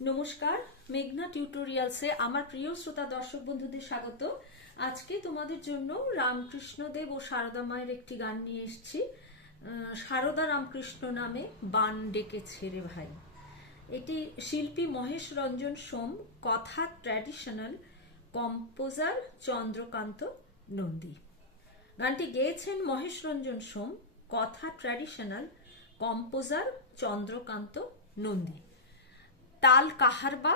নমস্কার, মেঘনা টিউটোরিয়ালসে আমার প্রিয় শ্রোতা দর্শক বন্ধুদের স্বাগত। আজকে তোমাদের জন্য রামকৃষ্ণদেব ও সারদা মায়ের একটি গান নিয়ে এসেছি। সারদা রামকৃষ্ণ নামে বান ডেকেছে রে ভাই। এটি শিল্পী মহেশ রঞ্জন সোম, কথা ট্র্যাডিশনাল, কম্পোজার চন্দ্রকান্ত নন্দী। গানটি গেয়েছেন মহেশ রঞ্জন সোম, কথা ট্র্যাডিশনাল, কম্পোজার চন্দ্রকান্ত নন্দী। তাল কাহারবা,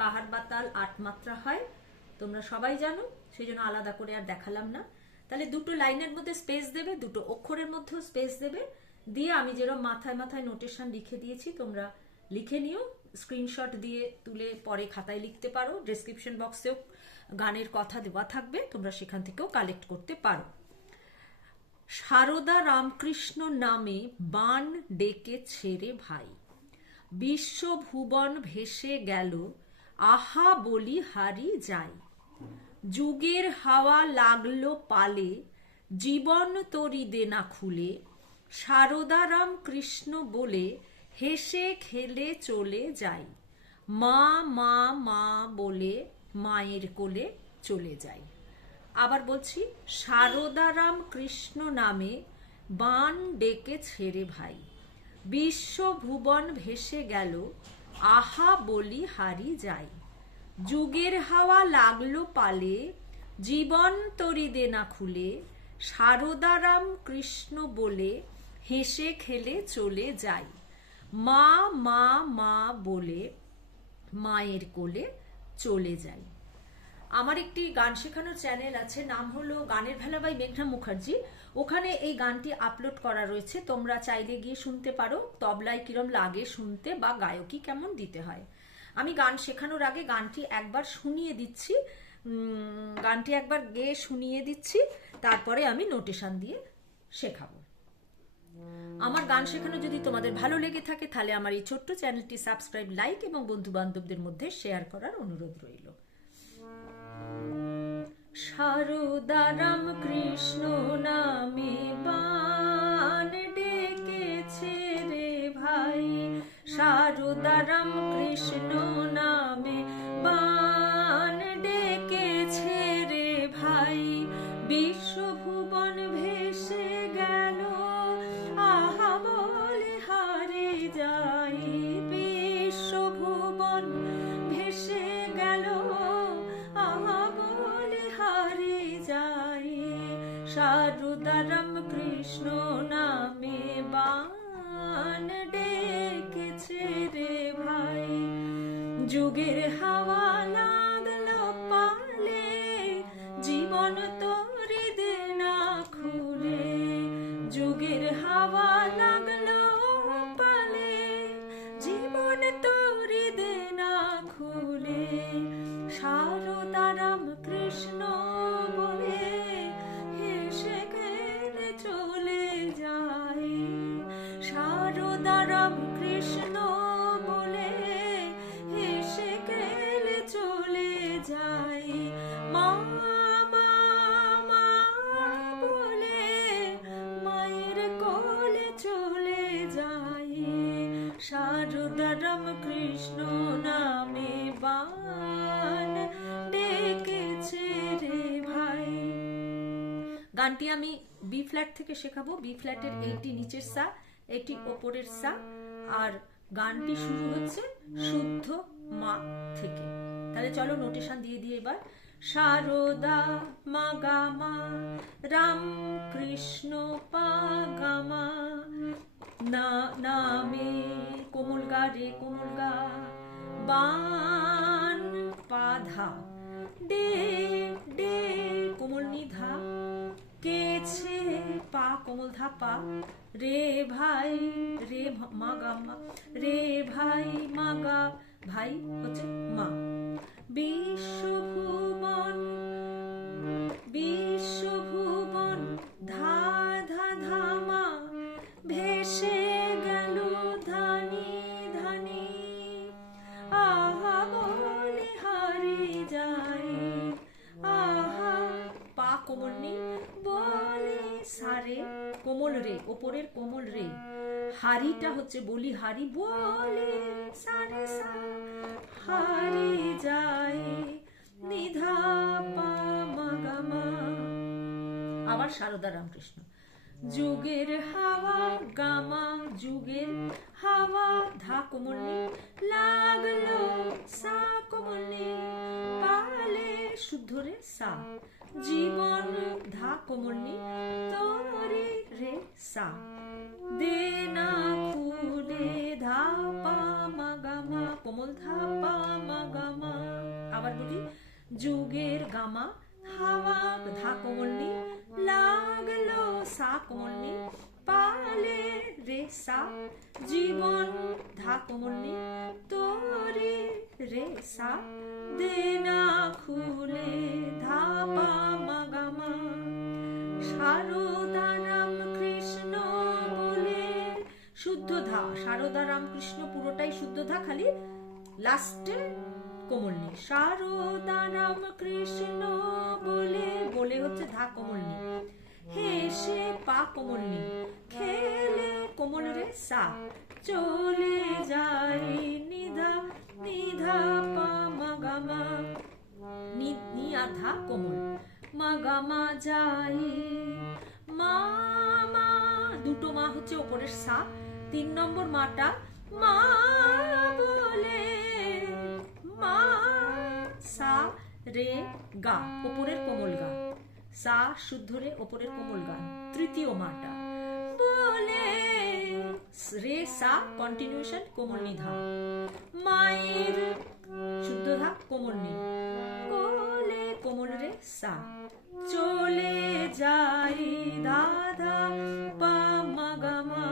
কাহারবা তাল ৮ মাত্রা হয়, তোমরা সবাই জানো, সেই জন্য আলাদা করে আর দেখালাম না। তাহলে দুটো লাইনের মধ্যে স্পেস দেবে, দুটো অক্ষরের মধ্যেও স্পেস দেবে, দিয়ে আমি যেরকম মাথায় মাথায় নোটেশন লিখে দিয়েছি তোমরা লিখে নিও, স্ক্রিনশট দিয়ে তুলে পরে খাতায় লিখতে পারো। ডেসক্রিপশন বক্সেও গানের কথা দেওয়া থাকবে, তোমরা সেখান থেকেও কালেক্ট করতে পারো। সারদা রামকৃষ্ণ নামে বান ডেকেছে রে ভাই, বিশ্বভুবন ভেসে গেল, আহা বলি হারি যাই। যুগের হাওয়া লাগলো পালে, জীবন তরি দেনা খুলে, সারদা রামকৃষ্ণ বলে হেসে খেলে চলে যাই। মা মা মা বলে মায়ের কোলে চলে যাই। আবার বলছি, সারদা রামকৃষ্ণ নামে বান ডেকেছে রে ভাই, বিশ্বভুবন ভেসে গেল, আহা বলি হারি যাই। যুগের হাওয়া লাগলো পালে, জীবন তরি দেনা খুলে, সারদা রামকৃষ্ণ বলে হেসে খেলে চলে যাই। মা মা মা বলে মায়ের কোলে চলে যাই। আমার একটি গান শেখানোর চ্যানেল আছে, নাম হলো গানের ভেলা বাই মেঘনা মুখার্জি। ওখানে এই গানটি আপলোড করা রয়েছে, তোমরা চাইলে গিয়ে শুনতে পারো। তবলায় কিরম লাগে শুনতে বা গায়কি কেমন দিতে হয়। আমি গান শেখানোর আগে গানটি একবার শুনিয়ে দিচ্ছি, গানটি একবার গেয়ে শুনিয়ে দিচ্ছি, তারপরে আমি নোটেশন দিয়ে শেখাবো। আমার গান শেখানো যদি তোমাদের ভালো লেগে থাকে তাহলে আমার এই ছোট্ট চ্যানেলটি সাবস্ক্রাইব, লাইক এবং বন্ধু বান্ধবদের মধ্যে শেয়ার করার অনুরোধ রইল। সারদা রামকৃষ্ণ নামে বান ডেকেছে রে ভাই, সারদা রামকৃষ্ণ নামে বান ডেকেছে রে ভাই। বিশ্বভুবন ভেসে গেল, আহা বলে হারে যাই। বিশ্বভুবন ভেসে গেল, আহা বলে হারে যাই। সারদা রামকৃষ্ণ নামে বান ডেকেছে রে ভাই। যুগের হাওয়া লাগলো পালে, জীবন তরি দেনা খুলে। যুগের হাওয়া লাগলো পালে, জীবন তরি দেনা খুলে। সারদা রামকৃষ্ণ বলে হেসে খেলে চলে যাই। সারদা রামকৃষ্ণ বলে হেসে খেলে চলে যাই। মা মা মা বলে মায়ের কোলে চলে যাই। সারদা রামকৃষ্ণ নামে বান ডেকেছে রে ভাই। গানটি আমি বি ফ্ল্যাট থেকে শেখাবো। বি ফ্ল্যাটের এইটি নিচের সা, এটি ওপরের সা, আর গানটি শুরু হচ্ছে শুদ্ধ মা থেকে। তাহলে চলো নোটেশন দিয়ে দিয়ে এবার। সারদা মা গা মা, রাম কৃষ্ণ পা গা মা, না নামে কোমল গা রে কোমল গা, বান পা ধা, ডে ডে কোমল নি ধা, কেছে পা কোমল ধা পা, রে ভাই রে মা গা মা, রে ভাই মা গা, ভাই হচ্ছে মা। বিশ্বভুবন বিশ্বভুবন ধা ধা ধা মা, ভেসে গেল ধানি ধানি, আহা বলে হারি যাই। আহা পা কোমল নি বলে সারে কোমল রে, ওপরের কোমল রে। হারিটা হচ্ছে বলি হারি বলে সারে সা, সারদা রামকৃষ্ণ। যুগের হাওয়া গামা, যুগের হাওয়া ধা কোমলনি, লাগলো সা কোমলনি, পালে শুদ্ধ রে সা, জীবন ধা কোমলনি, তোরে রে সা, দে না খুলে ধা পা মা গামা, কোমল ধা পা মা গামা। আবার বলি, যুগের গামা, হাওয়া ধা কোমলনি, লাগলো সা কোমলনি, পালে রে সা, জীবন ধা কোমলনি, তোরে রে সা, দে না খুলে ধা পা মা গামা। সারদা রামকৃষ্ণ বলে শুদ্ধ ধা, সারদা রামকৃষ্ণ পুরোটাই শুদ্ধ ধা, খালি লাস্টে কোমলনি। সারদা রামকৃষ্ণ বলে, বলে হচ্ছে ধা কোমলনি, হেসে পা কোমলনি, খেলে কোমল রে সা, চলে যায় নিধা, নিধা পা মা গামা, নি আর ধা কোমল, মা গামা যায়, মা মা, দুটো মা হচ্ছে ওপরের সা, 3 নম্বর মাটা মা বলে, মা সা রে গা, ওপরের কোমল গা, সা শুদ্ধ রে ওপরের কোমল গা, তৃতীয় মাটা বলে, রে সা কন্টিনিউশন কোমল নিধা, মায়ের শুদ্ধ ধা কোমল নি, কোলে কোমল রে সা, চলে যায় দাদা পা মা গামা।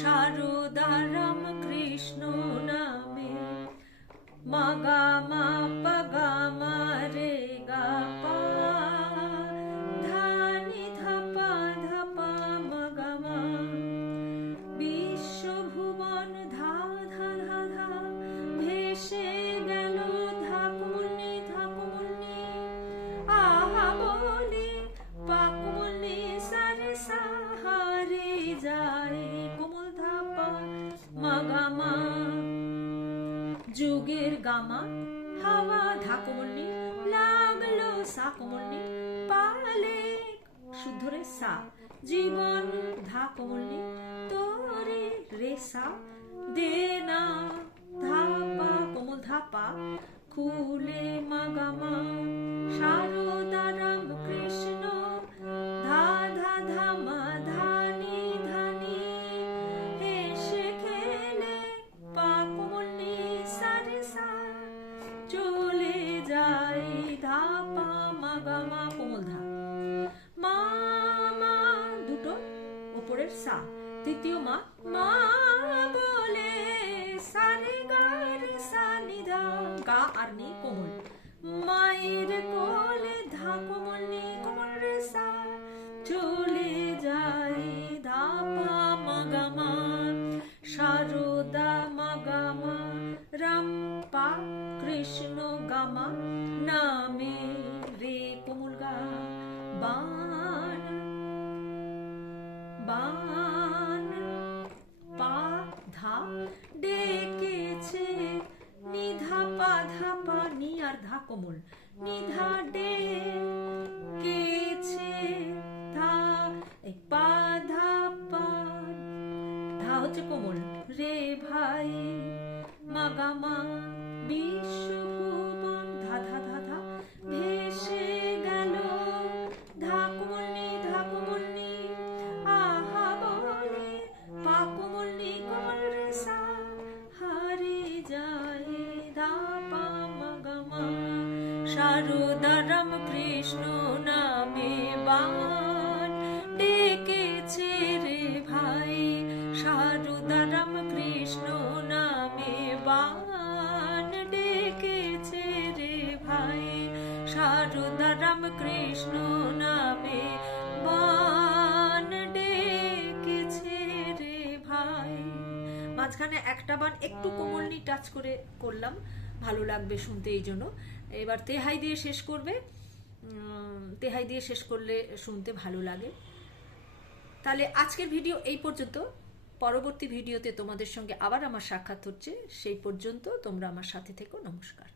সারদা রামকৃষ্ণ নামে মা গামা পা গামা রে গা পা, ধা নি ধা পা মা গামা, বিশ্বভুবন ধা ধা ধা ধা, ভেসে গেল ধা কোমলনি, ধা কোমলনি, আহা বলে পা কোমলনি, সা রে সা, হারে যায় কোমল ধা পা মা গামা। যুগের গামা, হাওয়া ধা কোমলনি, লাগলো সা কোমলনি, পালে শুদ্ধ রে সা, জীবন ধা কোমলনি, তোরে রে সা, দে না ধা পা কোমল ধা পা, খুলে মা গামা। সারদা রামকৃষ্ণ ধা ধা ধা মা ধা নি ধা নি, হেসে খেলে পা কোমলনি, সা রে সা, চলে যায় ধা পা মা গামা কোমল ধা, মা মা দুটো উপরের সা, তৃতীয় মা, মা বলে সা রে গা রে সা নি ধা, গা আর নি কোমল, মায়ের কোলে ধা কোমল নি, কোমল রে সা, চলে যায় ধা পা মা গামা। সারদা মা গামা, রাম পা কৃষ্ণ গামা, নামে রে কোমল গা, বান বান পা ধা, ডেকেছে নিধা পা ধা পা, নি আর ধা কোমল, নিধা ডেকেছে ধা, এই পা ধা পা, ধা হচ্ছে কোমল, রে ভাই মা গামা, বিশ্বভুবন ধা ধা ধা ধা, ভেসে গেল ধা কোমল নি, ধা কোমল নি, আহা বলে পা কোমল নি, কোমল রে সা, হারে যায় ধা পা মা গামা। সারদা রামকৃষ্ণ নামে বান ডেকেছে রে ভাই, সারদা রামকৃষ্ণ নামে বান ডেকেছে রে ভাই, সারদা রামকৃষ্ণ নামে বান ডেকেছে রে ভাই। মাঝখানে একটা বান একটু কোমলনি টাচ করে করলাম, ভালো লাগবে শুনতে, এই জন্য। এবার তেহাই দিয়ে শেষ করবে, তেহাই দিয়ে শেষ করলে শুনতে ভালো লাগে। তাহলে আজকের ভিডিও এই পর্যন্ত, পরবর্তী ভিডিওতে তোমাদের সঙ্গে আবার আমার সাক্ষাৎ হচ্ছে, সেই পর্যন্ত তোমরা আমার সাথে থেকো। নমস্কার।